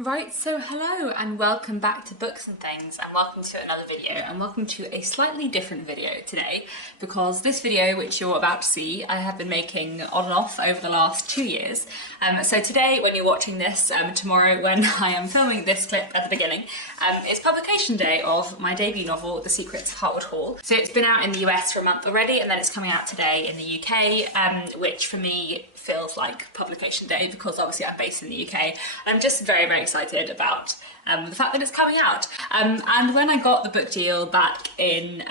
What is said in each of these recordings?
Right, so hello and welcome back to Books and Things, and welcome to another video, and welcome to a slightly different video today, because this video, which you're about to see, I have been making on and off over the last 2 years. So today, when you're watching this, tomorrow when I am filming this clip at the beginning, is publication day of my debut novel, The Secrets of Hartwood Hall. So it's been out in the US for a month already, and then it's coming out today in the UK, which for me feels like publication day because obviously I'm based in the UK. And I'm just very, very excited about the fact that it's coming out. And when I got the book deal back in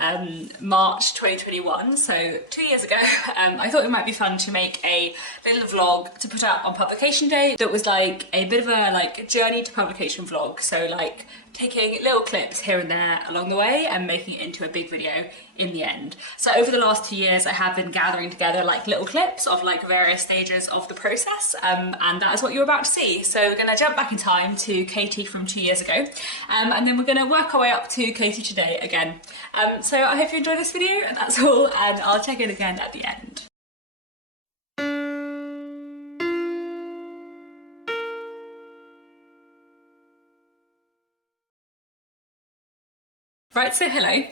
March 2021, so 2 years ago, I thought it might be fun to make a little vlog to put out on publication day that was like a bit of a journey to publication vlog. So like taking little clips here and there along the way and making it into a big video in the end. So over the last 2 years, I have been gathering together like little clips of like various stages of the process, and that is what you're about to see. So we're gonna jump back in time to Katie from 2 years ago, and then we're gonna work our way up to Katie today again. So I hope you enjoyed this video, and that's all, and I'll check in again at the end. Right, so hello.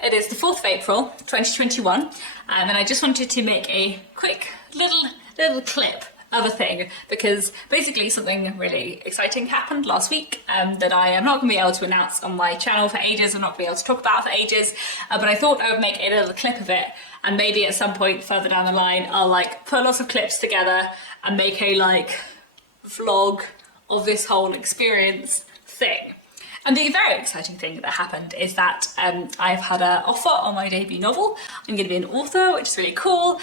It is the 4th of April 2021, and I just wanted to make a quick little clip of a thing, because basically something really exciting happened last week that I am not going to be able to announce on my channel for ages. I'm not going to be able to talk about for ages, but I thought I would make a little clip of it, and maybe at some point further down the line I'll like put lots of clips together and make a like vlog of this whole experience thing. And the very exciting thing that happened is that I've had an offer on my debut novel. I'm going to be an author, which is really cool.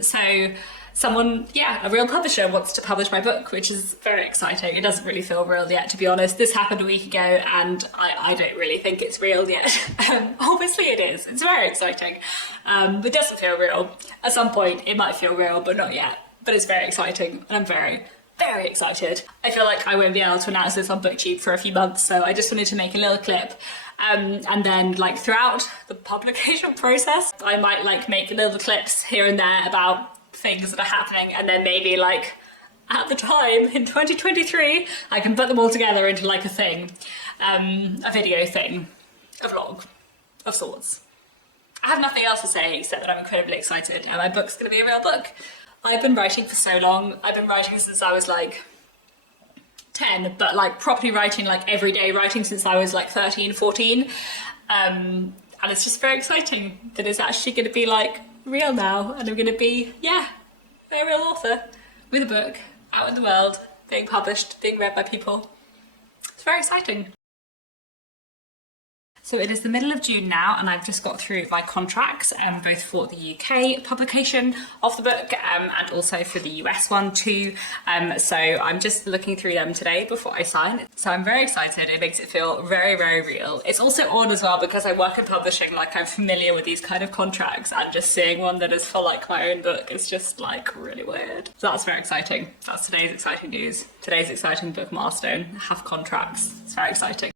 So someone, a real publisher wants to publish my book, which is very exciting. It doesn't really feel real yet, to be honest. This happened a week ago and I don't really think it's real yet. Obviously it is. It's very exciting, but it doesn't feel real. At some point it might feel real, but not yet. But it's very exciting, and I'm very excited. I feel like I won't be able to announce this on BookTube for a few months, so I just wanted to make a little clip, and then like throughout the publication process I might like make little clips here and there about things that are happening, and then maybe like at the time in 2023 I can put them all together into like a thing, a video thing, a vlog of sorts. I have nothing else to say except that I'm incredibly excited, and my book's gonna be a real book. I've been writing for so long. I've been writing since I was like 10, but like properly writing, like everyday writing, since I was like 13, 14. And it's just very exciting that it's actually going to be like real now, and I'm going to be, a real author with a book out in the world, being published, being read by people. It's very exciting. So it is the middle of June now, and I've just got through my contracts, both for the UK publication of the book and also for the US one too. So I'm just looking through them today before I sign. So I'm very excited. It makes it feel very, very real. It's also odd as well because I work in publishing, like I'm familiar with these kind of contracts, and just seeing one that is for like my own book is just like really weird. So that's very exciting. That's today's exciting news. Today's exciting book milestone. Have contracts. It's very exciting.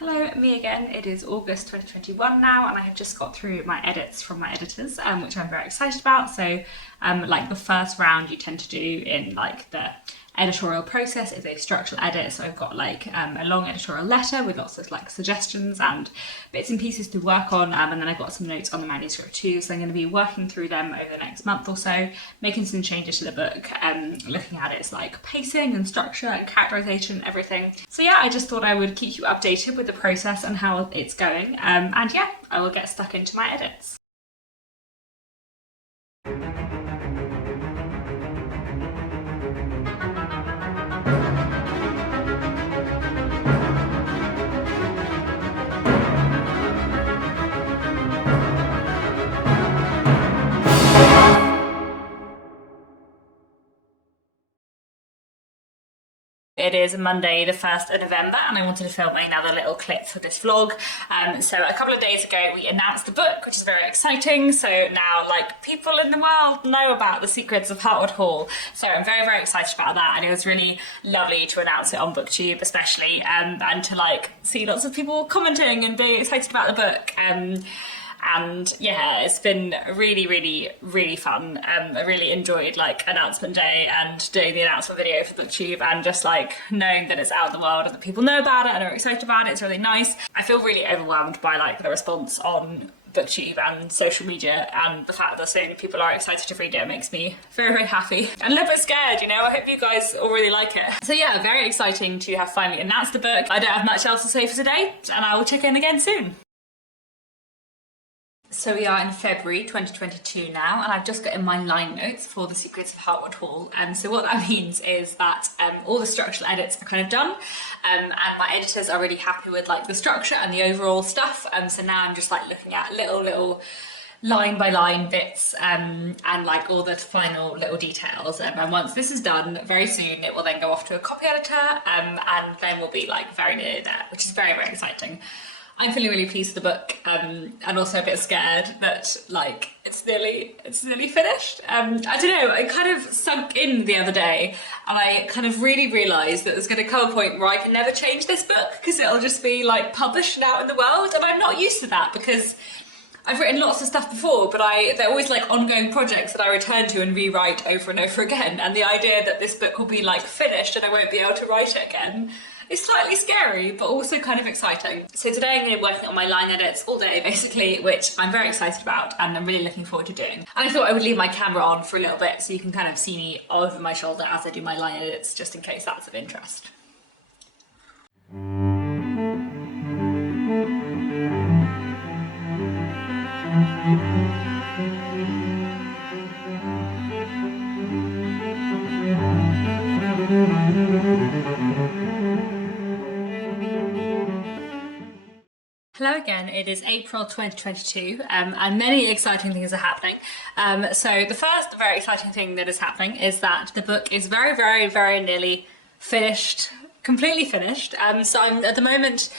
Hello, me again. It is August 2021 now, and I have just got through my edits from my editors, which I'm very excited about. So like the first round you tend to do in like the editorial process is a structural edit. So I've got like a long editorial letter with lots of like suggestions and bits and pieces to work on, and then I've got some notes on the manuscript too. So I'm going to be working through them over the next month or so, making some changes to the book, looking at its like pacing and structure and characterization and everything. So yeah, I just thought I would keep you updated with the process and how it's going, and yeah, I will get stuck into my edits. It is Monday the 1st of November, and I wanted to film another little clip for this vlog. So a couple of days ago we announced the book, which is very exciting. So now like people in the world know about The Secrets of Hartwood Hall. So I'm very, very excited about that, and it was really lovely to announce it on BookTube especially, and to like see lots of people commenting and being excited about the book. And yeah, it's been really, really, really fun. I really enjoyed like announcement day and doing the announcement video for BookTube, and just like knowing that it's out in the world and that people know about it and are excited about it. It's really nice. I feel really overwhelmed by like the response on BookTube and social media, and the fact that so many people are excited to read it makes me very, very happy and a little bit scared, you know. I hope you guys all really like it. So yeah, very exciting to have finally announced the book. I don't have much else to say for today, and I will check in again soon. So we are in February 2022 now, and I've just got in my line notes for The Secrets of Heartwood Hall. And so what that means is that all the structural edits are kind of done, and my editors are really happy with like the structure and the overall stuff. So now I'm just like looking at little line by line bits and like all the final little details. And once this is done, very soon it will then go off to a copy editor, and then we'll be like very near there, which is very, very exciting. I'm feeling really pleased with the book, and also a bit scared that like it's nearly finished. I don't know, I kind of sunk in the other day, and I kind of really realised that there's going to come a point where I can never change this book because it'll just be like published and out in the world, and I'm not used to that because I've written lots of stuff before, but they're always like ongoing projects that I return to and rewrite over and over again, and the idea that this book will be like finished and I won't be able to write it again, it's slightly scary, but also kind of exciting. So today I'm going to be working on my line edits all day, basically, which I'm very excited about and I'm really looking forward to doing. And I thought I would leave my camera on for a little bit so you can kind of see me over my shoulder as I do my line edits, just in case that's of interest. Hello again, it is April 2022 and many exciting things are happening. So the first very exciting thing that is happening is that the book is very, very, very nearly finished, completely finished. So at the moment,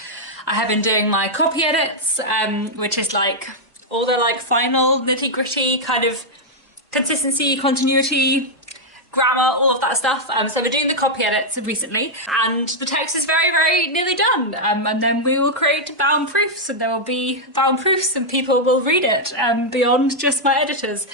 I have been doing my copy edits, which is like all the like final nitty gritty kind of consistency, continuity, grammar, all of that stuff. So we're doing the copy edits recently, and the text is very, very nearly done. And then we will create bound proofs, and there will be bound proofs, and people will read it beyond just my editors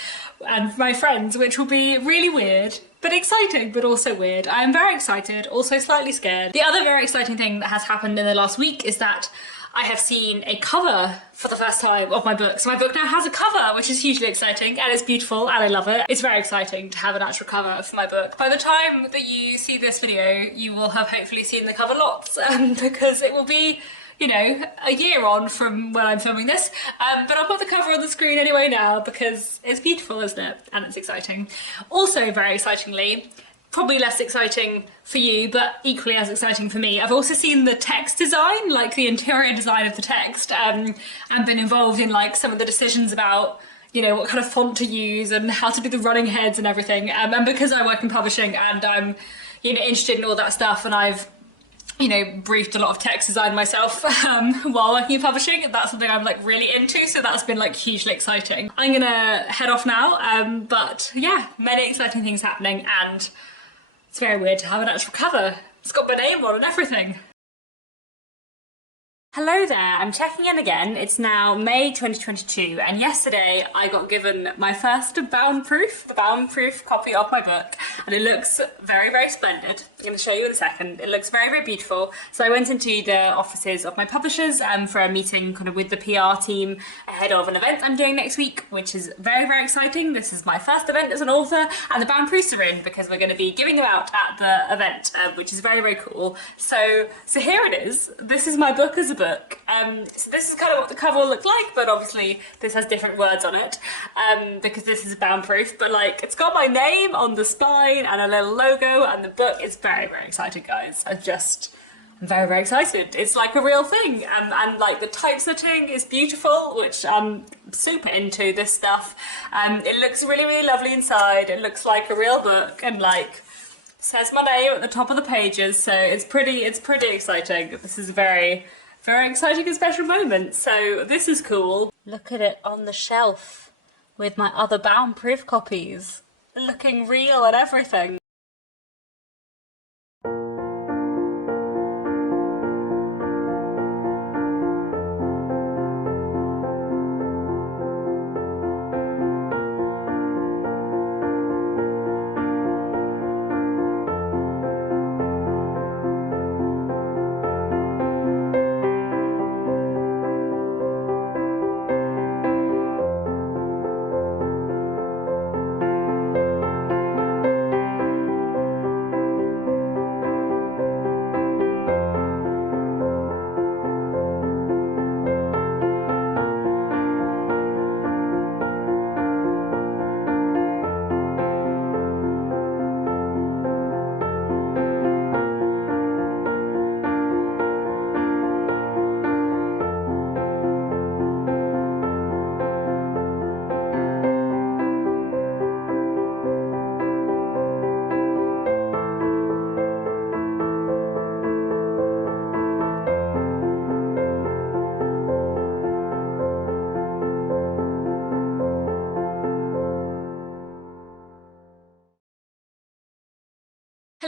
and my friends, which will be really weird, but exciting, but also weird. I am very excited, also slightly scared. The other very exciting thing that has happened in the last week is that I have seen a cover for the first time of my book. So my book now has a cover, which is hugely exciting, and it's beautiful and I love it. It's very exciting to have an actual cover for my book. By the time that you see this video, you will have hopefully seen the cover lots, because it will be, you know, a year on from when I'm filming this. But I'll put the cover on the screen anyway now because it's beautiful, isn't it? And it's exciting. Also, very excitingly, probably less exciting for you, but equally as exciting for me, I've also seen the text design, like the interior design of the text, and been involved in like some of the decisions about, you know, what kind of font to use and how to do the running heads and everything. And because I work in publishing and I'm, you know, interested in all that stuff, and I've, you know, briefed a lot of text design myself while working in publishing. That's something I'm like really into, so that's been like hugely exciting. I'm gonna head off now, but yeah, many exciting things happening, and it's very weird to have an actual cover. It's got my name on and everything. Hello there, I'm checking in again. It's now May 2022, and yesterday I got given my first bound proof, the bound proof copy of my book, and it looks very, very splendid. I'm going to show you in a second. It looks very, very beautiful. So I went into the offices of my publishers for a meeting kind of with the PR team ahead of an event I'm doing next week, which is very, very exciting. This is my first event as an author, and the bound proofs are in because we're going to be giving them out at the event, which is very, very cool. So here it is. This is my book as a book. So this is kind of what the cover will look like, but obviously this has different words on it because this is bound proof, but like it's got my name on the spine and a little logo, and the book is very, very exciting, guys. I'm very, very excited. It's like a real thing, and like the typesetting is beautiful, which I'm super into this stuff. It looks really, really lovely inside. It looks like a real book, and like says my name at the top of the pages, so it's pretty exciting. This is very, very exciting and special moment, so this is cool. Look at it on the shelf with my other bound proof copies, looking real and everything.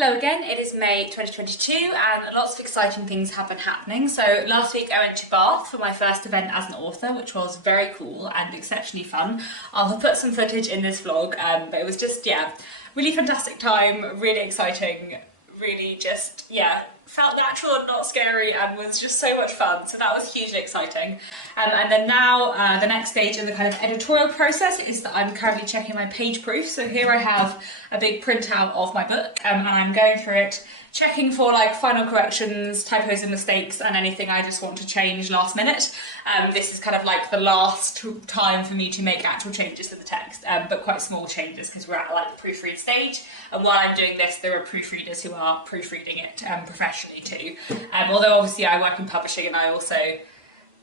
Hello again, it is May 2022 and lots of exciting things have been happening. So last week I went to Bath for my first event as an author, which was very cool and exceptionally fun. I'll put some footage in this vlog, but it was just, really fantastic time, really exciting, really just, felt natural and not scary and was just so much fun. So that was hugely exciting. And then now the next stage in the kind of editorial process is that I'm currently checking my page proof. So here I have a big printout of my book and I'm going through it, checking for like final corrections, typos and mistakes and anything I just want to change last minute. This is kind of like the last time for me to make actual changes to the text, but quite small changes because we're at like the proofread stage. And while I'm doing this, there are proofreaders who are proofreading it professionally too. Although obviously I work in publishing and I also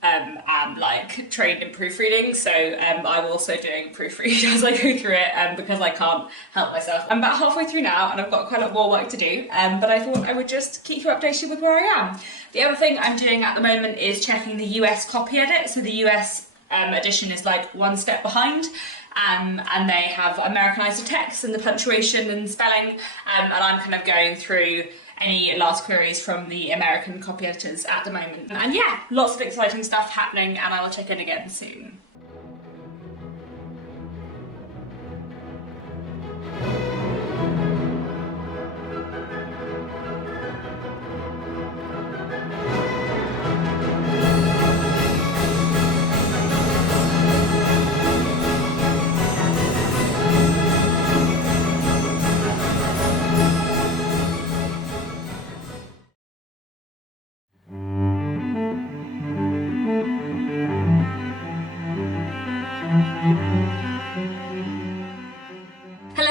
am like trained in proofreading, so I'm also doing proofread as I go through it because I can't help myself. I'm about halfway through now and I've got quite a lot more work to do, but I thought I would just keep you updated with where I am. The other thing I'm doing at the moment is checking the US copy edit. So the US edition is like one step behind. And they have Americanized the text and the punctuation and spelling, and I'm kind of going through any last queries from the American copy editors at the moment. And yeah, lots of exciting stuff happening and I will check in again soon.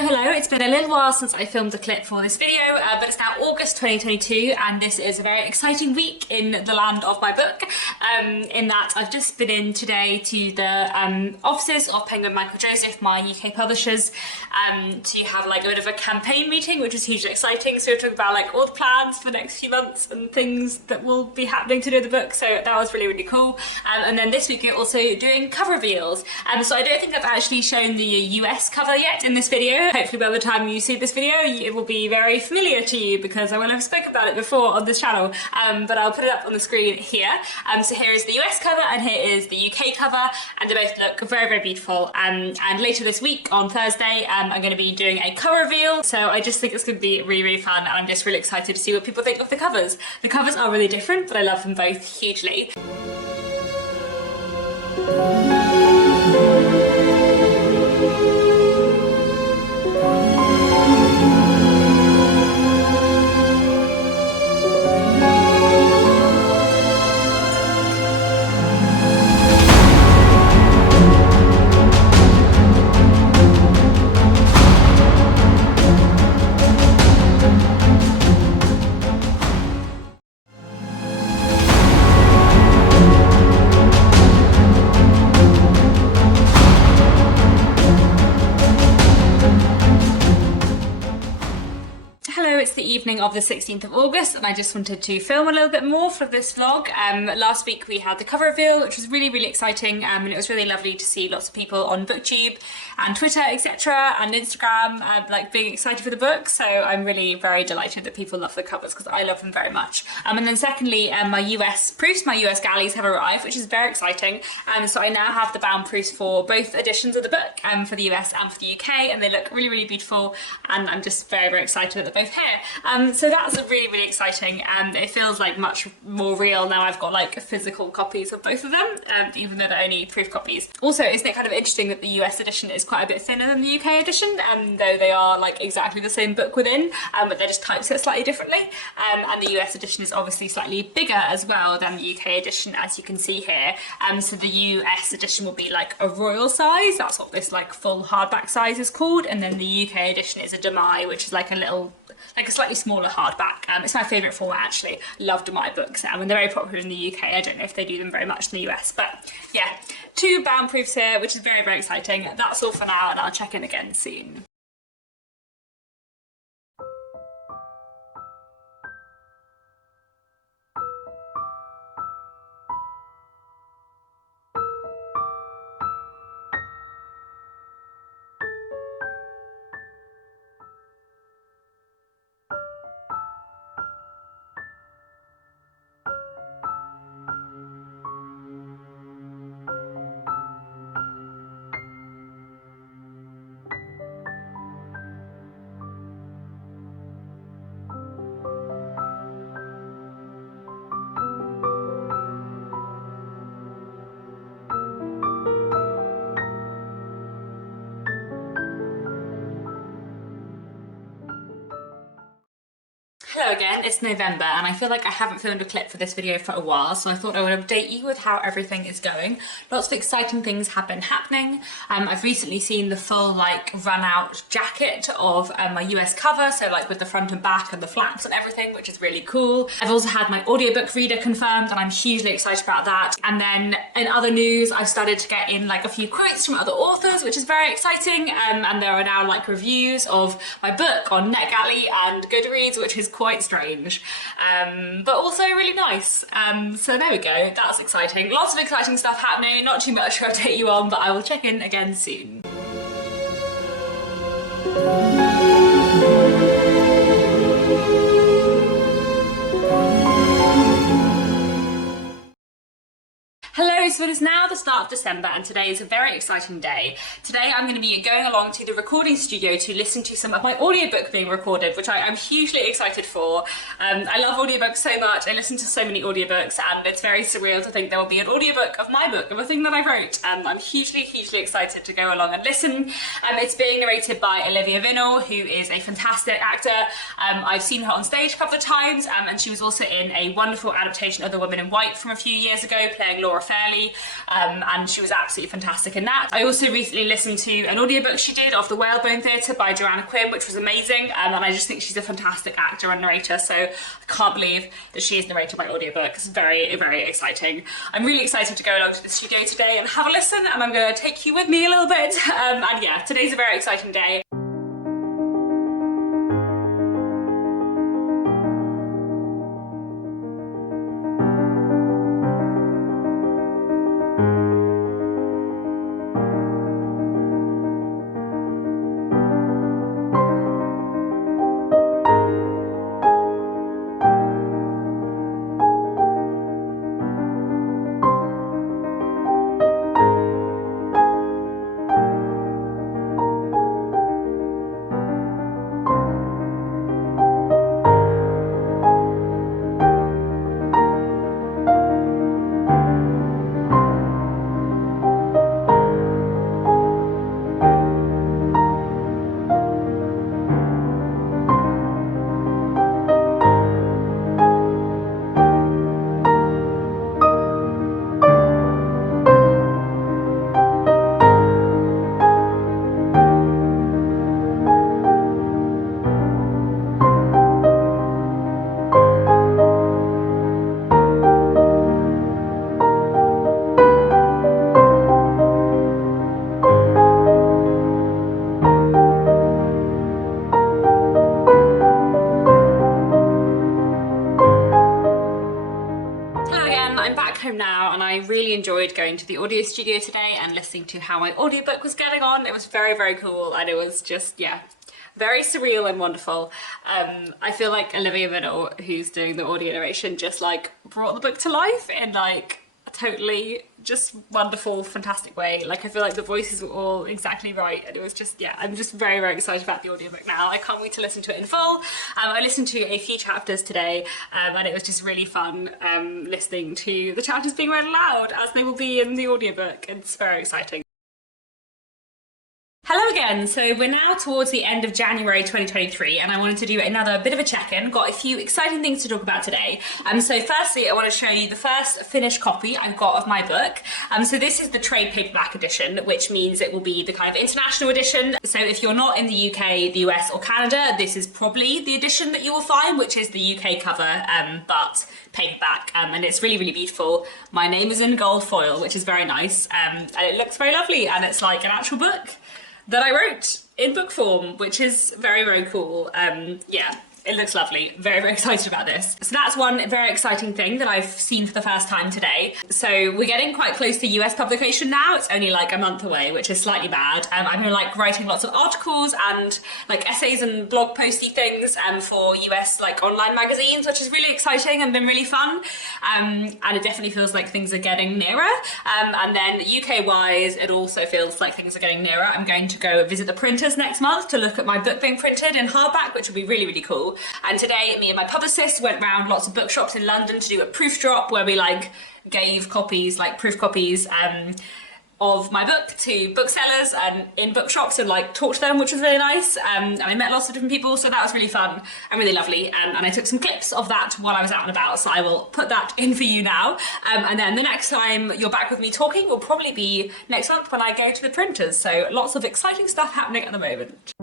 Hello, it's been a little while since I filmed a clip for this video, but it's now August 2022 and this is a very exciting week in the land of my book, in that I've just been in today to the offices of Penguin Michael Joseph, my UK publishers, to have like a bit of a campaign meeting, which is hugely exciting. So we're talking about like all the plans for the next few months and things that will be happening to do the book, so that was really, really cool. And then this week we're also doing cover reveals. So I don't think I've actually shown the US cover yet in this video. Hopefully by the time you see this video it will be very familiar to you because I will have spoken about it before on this channel, but I'll put it up on the screen here. So here is the US cover and here is the UK cover and they both look very, very beautiful, and later this week on Thursday I'm going to be doing a cover reveal, so I just think it's going to be really, really fun and I'm just really excited to see what people think of the covers. The covers are really different but I love them both hugely. It's the evening of the 16th of August and I just wanted to film a little bit more for this vlog. Last week we had the cover reveal, which was really, really exciting, and it was really lovely to see lots of people on BookTube and Twitter, etc. and Instagram like being excited for the book, so I'm really very delighted that people love the covers because I love them very much. And then secondly, my US proofs, my US galleys have arrived, which is very exciting, and so I now have the bound proofs for both editions of the book, for the US and for the UK, and they look really, really beautiful and I'm just very, very excited that they're both here. So that's really, really exciting and it feels like much more real now I've got like physical copies of both of them, even though they're only proof copies. Also, isn't it kind of interesting that the US edition is quite a bit thinner than the UK edition, though they are like exactly the same book within, but they're just typeset slightly differently, and the US edition is obviously slightly bigger as well than the UK edition, as you can see here. So the US edition will be like a royal size, that's what this like full hardback size is called, and then the UK edition is a Demai, which is like a little, like a slightly smaller hardback. It's my favourite format actually. Love Demai books, and they're very popular in the UK. I don't know if they do them very much in the US, but yeah, 2 bound proofs here, which is very, very exciting. That's all for now, and I'll check in again soon. again, it's November and I feel like I haven't filmed a clip for this video for a while, so I thought I would update you with how everything is going. Lots of exciting things have been happening. I've recently seen the full like run out jacket of my US cover, so like with the front and back and the flaps and everything, which is really cool. I've also had my audiobook reader confirmed and I'm hugely excited about that. And then in other news, I've started to get in like a few quotes from other authors, which is very exciting. And there are now like reviews of my book on NetGalley and Goodreads, which is quite strange, but also really nice. So there we go, that's exciting. Lots of exciting stuff happening, not too much to update you on, but I will check in again soon. Hello, so it is now the start of December and today is a very exciting day. Today I'm going to be going along to the recording studio to listen to some of my audiobook being recorded, which I am hugely excited for. I love audiobooks so much, I listen to so many audiobooks and it's very surreal to think there will be an audiobook of my book, of a thing that I wrote. I'm hugely excited to go along and listen. It's being narrated by Olivia Vinnell, who is a fantastic actor. I've seen her on stage a couple of times and she was also in a wonderful adaptation of The Woman in White from a few years ago, playing Laura Fairley, and she was absolutely fantastic in that. I also recently listened to an audiobook she did of The Whalebone Theatre by Joanna Quinn, which was amazing, and I just think she's a fantastic actor and narrator, so I can't believe that she has narrated my audiobook. It's very exciting. I'm really excited to go along to the studio today and have a listen, and I'm going to take you with me a little bit, and yeah, today's a very exciting day. Now, and I really enjoyed going to the audio studio today and listening to how my audiobook was getting on. It was very cool and it was just, yeah, very surreal and wonderful. I feel like Olivia Vinnell, who's doing the audio narration, just like brought the book to life in like a totally just wonderful, fantastic way. Like I feel like the voices were all exactly right and it was just, yeah, I'm just very excited about the audiobook now. I can't wait to listen to it in full. I listened to a few chapters today and it was just really fun listening to the chapters being read aloud as they will be in the audiobook. It's very exciting. Hello again, so we're now towards the end of January 2023 and I wanted to do another bit of a check-in. Got a few exciting things to talk about today. So firstly I want to show you the first finished copy I've got of my book. So this is the trade paperback edition, which means it will be the kind of international edition. So if you're not in the UK, the US or Canada, this is probably the edition that you will find, which is the UK cover, but paperback, and it's really beautiful. My name is in gold foil, which is very nice, and it looks very lovely, and it's like an actual book that I wrote in book form, which is very cool. Yeah, it looks lovely. Very excited about this. So that's one very exciting thing that I've seen for the first time today. So we're getting quite close to US publication now. It's only like a month away, which is slightly bad. I've been like writing lots of articles and like essays and blog posty things for US like online magazines, which is really exciting and been really fun. And it definitely feels like things are getting nearer. And then UK wise, it also feels like things are getting nearer. I'm going to go visit the printers next month to look at my book being printed in hardback, which will be really cool. And today me and my publicist went round lots of bookshops in London to do a proof drop where we like gave copies, like proof copies, of my book to booksellers and in bookshops and like talk to them, which was really nice. And I met lots of different people, so that was really fun and really lovely. And I took some clips of that while I was out and about, so I will put that in for you now. And then the next time you're back with me talking will probably be next month when I go to the printers. So lots of exciting stuff happening at the moment.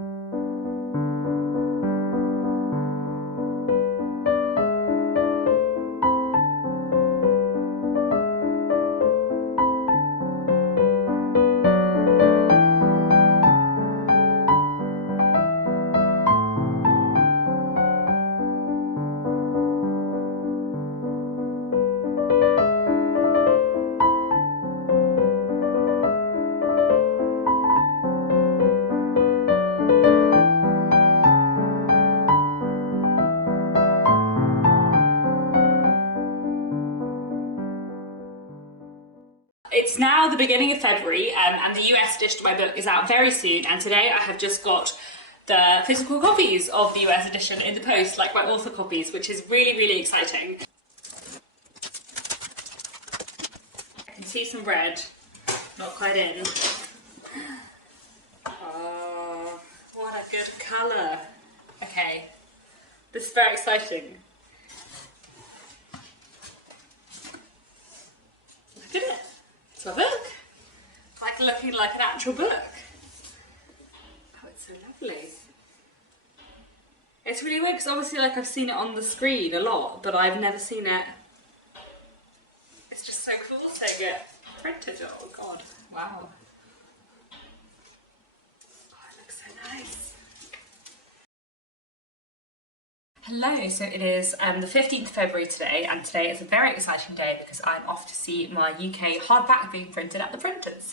It's now the beginning of February, and the US edition of my book is out very soon, and today I have just got the physical copies of the US edition in the post, like my author copies, which is really, really exciting. I can see some red, not quite in. Oh, what a good colour. Okay, this is very exciting. Look at it. It's a book. It's like looking like an actual book. Oh, it's so lovely. It's really weird because obviously like I've seen it on the screen a lot, but I've never seen it. It's just so cool seeing it printed. Oh god. Wow. Oh, it looks so nice. Hello, so it is the 15th of February today, and today is a very exciting day because I'm off to see my UK hardback being printed at the printers.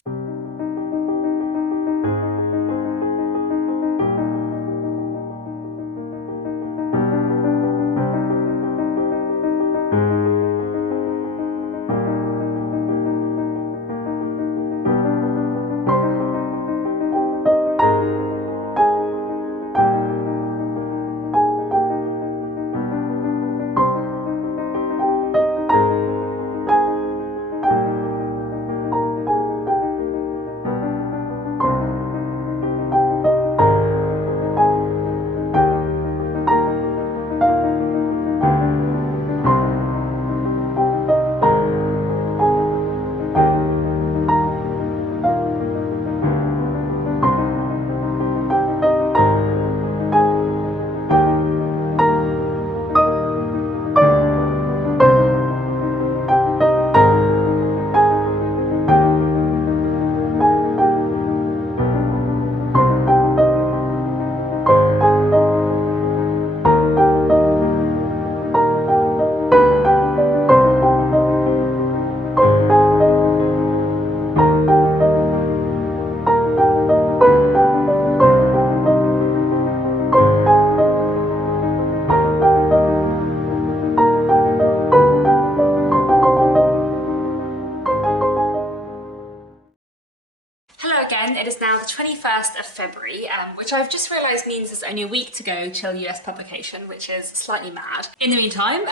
Again, it is now the 21st of February, which I've just realised means there's only a week to go till US publication, which is slightly mad. In the meantime,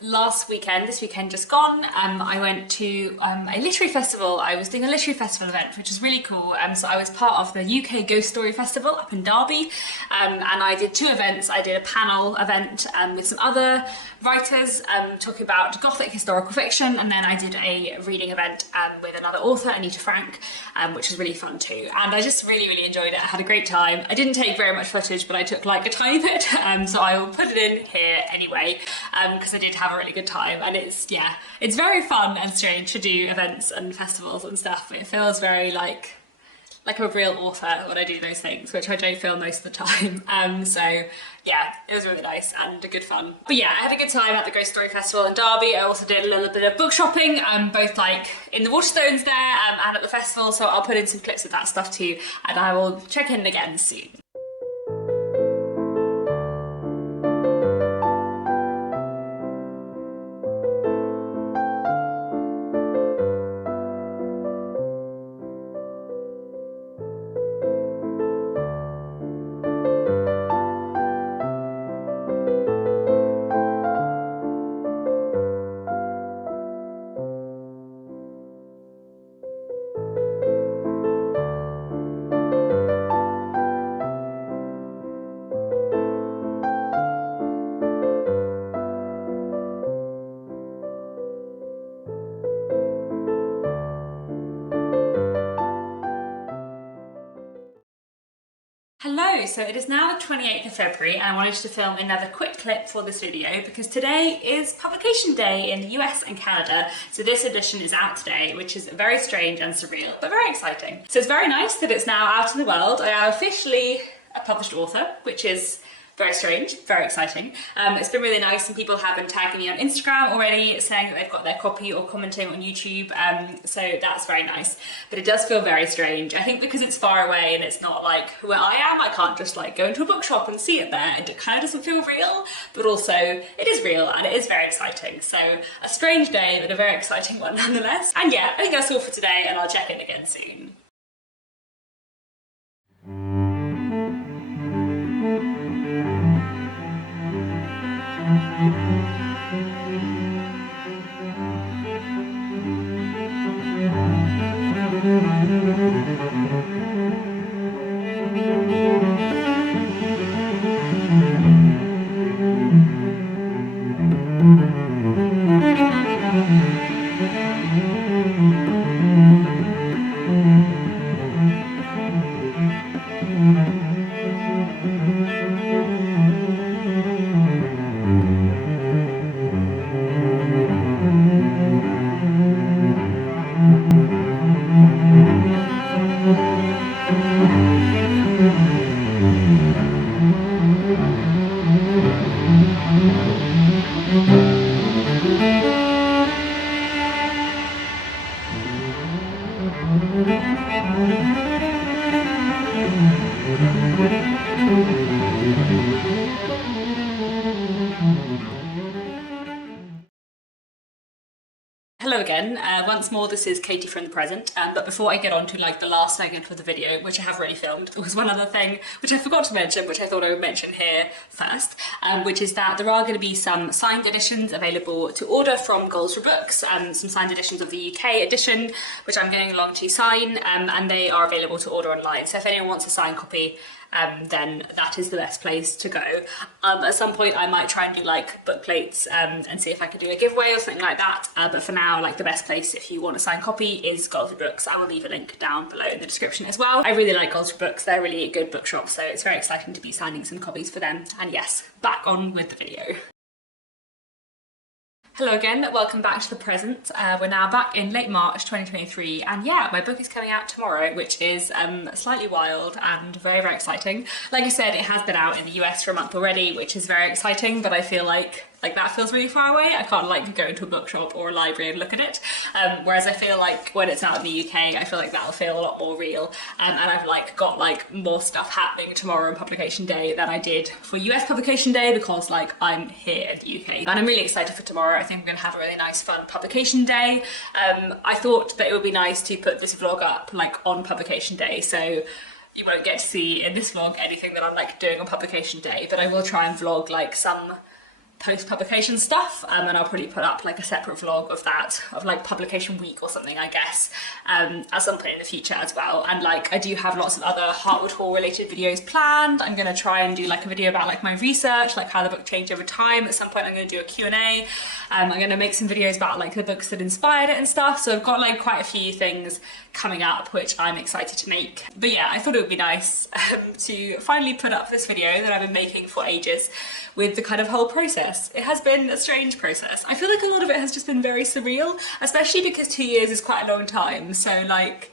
this weekend just gone, I went to a literary festival. I was doing a literary festival event, which is really cool. So I was part of the UK Ghost Story Festival up in Derby, and I did two events. I did a panel event with some other writers talking about Gothic historical fiction, and then I did a reading event with another author, Anita Frank, which was really fun too. And I just really, really enjoyed it. I had a great time. I didn't take very much footage, but I took like a tiny bit, so I will put it in here anyway, because I did have a really good time. And it's very fun and strange to do events and festivals and stuff. It feels very like a real author when I do those things, which I don't feel most of the time. So yeah, it was really nice and a good fun. But yeah, I had a good time at the Ghost Story Festival in Derby. I also did a little bit of book shopping, both like in the Waterstones there and at the festival, so I'll put in some clips of that stuff too, and I will check in again soon. so it is now the 28th of February and I wanted to film another quick clip for this video because today is publication day in the US and Canada. So this edition is out today, which is very strange and surreal, but very exciting. So it's very nice that it's now out in the world. I am officially a published author, which is very strange, very exciting. It's been really nice and people have been tagging me on Instagram already saying that they've got their copy or commenting on YouTube, so that's very nice. But it does feel very strange. I think because it's far away and it's not like where I am, I can't just like go into a bookshop and see it there. It kind of doesn't feel real, but also it is real and it is very exciting. So a strange day, but a very exciting one nonetheless. And yeah, I think that's all for today and I'll check in again soon. Hello again, once more this is Katie from the present, but before I get on to like the last segment of the video, which I have already filmed, there was one other thing which I forgot to mention, which I thought I would mention here first, which is that there are going to be some signed editions available to order from Goldsborough Books, some signed editions of the UK edition, which I'm going along to sign, and they are available to order online, so if anyone wants a signed copy, then that is the best place to go. At some point I might try and do like book plates and see if I could do a giveaway or something like that, but for now like the best place if you want a signed copy is Goldsborough Books. I will leave a link down below in the description as well. I really like Goldsborough Books, they're really a good bookshop, so it's very exciting to be signing some copies for them. And yes, back on with the video. Hello again, welcome back to the present. We're now back in late March 2023 and yeah, my book is coming out tomorrow, which is slightly wild and very, very exciting. Like I said, it has been out in the US for a month already, which is very exciting, but I feel like that feels really far away. I can't like go into a bookshop or a library and look at it. Whereas I feel like when it's out in the UK, I feel like that'll feel a lot more real. And I've like got like more stuff happening tomorrow on publication day than I did for US publication day because like I'm here in the UK. And I'm really excited for tomorrow. I think we're gonna have a really nice fun publication day. I thought that it would be nice to put this vlog up like on publication day. So you won't get to see in this vlog anything that I'm like doing on publication day, but I will try and vlog like some post-publication stuff, and I'll probably put up like a separate vlog of that, of like publication week or something, I guess, at some point in the future as well. And like I do have lots of other Heartwood Hall related videos planned. I'm gonna try and do like a video about like my research, like how the book changed over time. At some point I'm gonna do a Q&A. I'm gonna make some videos about like the books that inspired it and stuff. So I've got like quite a few things coming up which I'm excited to make. But yeah, I thought it would be nice to finally put up this video that I've been making for ages with the kind of whole process. It has been a strange process. I feel like a lot of it has just been very surreal, especially because 2 years is quite a long time. So like,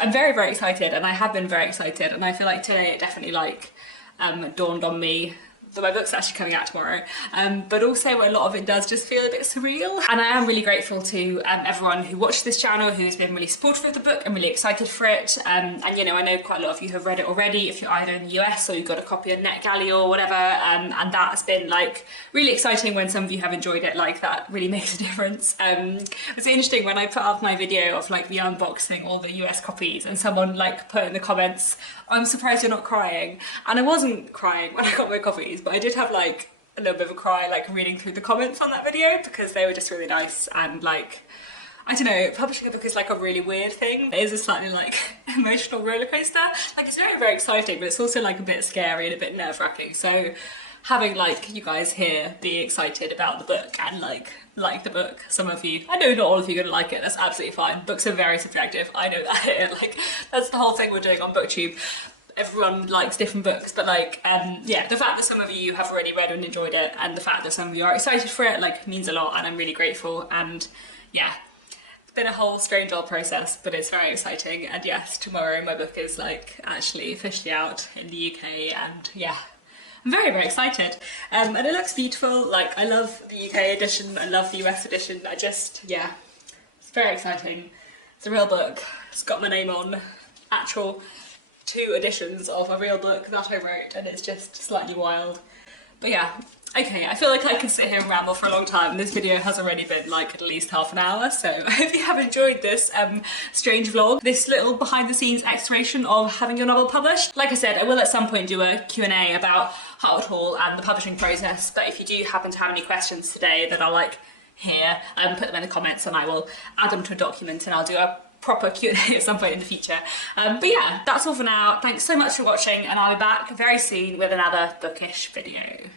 I'm very, very excited and I have been very excited. And I feel like today it definitely like dawned on me that my book's actually coming out tomorrow, but also a lot of it does just feel a bit surreal. And I am really grateful to everyone who watched this channel, who's been really supportive of the book. I'm really excited for it, and you know, I know quite a lot of you have read it already if you're either in the US or you've got a copy on NetGalley or whatever, and that's been like really exciting when some of you have enjoyed it. Like that really makes a difference. It's interesting when I put up my video of like the unboxing all the US copies and someone like put in the comments, "I'm surprised you're not crying," and I wasn't crying when I got my copies, but I did have like a little bit of a cry like reading through the comments on that video because they were just really nice. And like, I don't know, publishing a book is like a really weird thing. It is a slightly like emotional roller coaster. Like it's very, very exciting, but it's also like a bit scary and a bit nerve-wracking. So having like you guys here be excited about the book and like the book, some of you, I know not all of you are gonna like it, that's absolutely fine. Books are very subjective, I know that. Like that's the whole thing we're doing on BookTube. everyone likes different books, but like, yeah, the fact that some of you have already read and enjoyed it, and the fact that some of you are excited for it, like, means a lot, and I'm really grateful. And yeah, it's been a whole strange old process, but it's very exciting. And yes, tomorrow my book is like actually officially out in the UK, and yeah, I'm very, very excited. And it looks beautiful. Like, I love the UK edition, I love the US edition. I just, yeah, it's very exciting. It's a real book. It's got my name on. Actual 2 editions of a real book that I wrote, and it's just slightly wild. But yeah, okay, I feel like I could sit here and ramble for a long time. This video has already been like at least half an hour, so I hope you have enjoyed this strange vlog, this little behind the scenes exploration of having your novel published. Like I said, I will at some point do a Q&A about Heart Hall and the publishing process, but if you do happen to have any questions today that are like here, put them in the comments and I will add them to a document, and I'll do a proper Q&A at some point in the future. But yeah, that's all for now. Thanks so much for watching, and I'll be back very soon with another bookish video.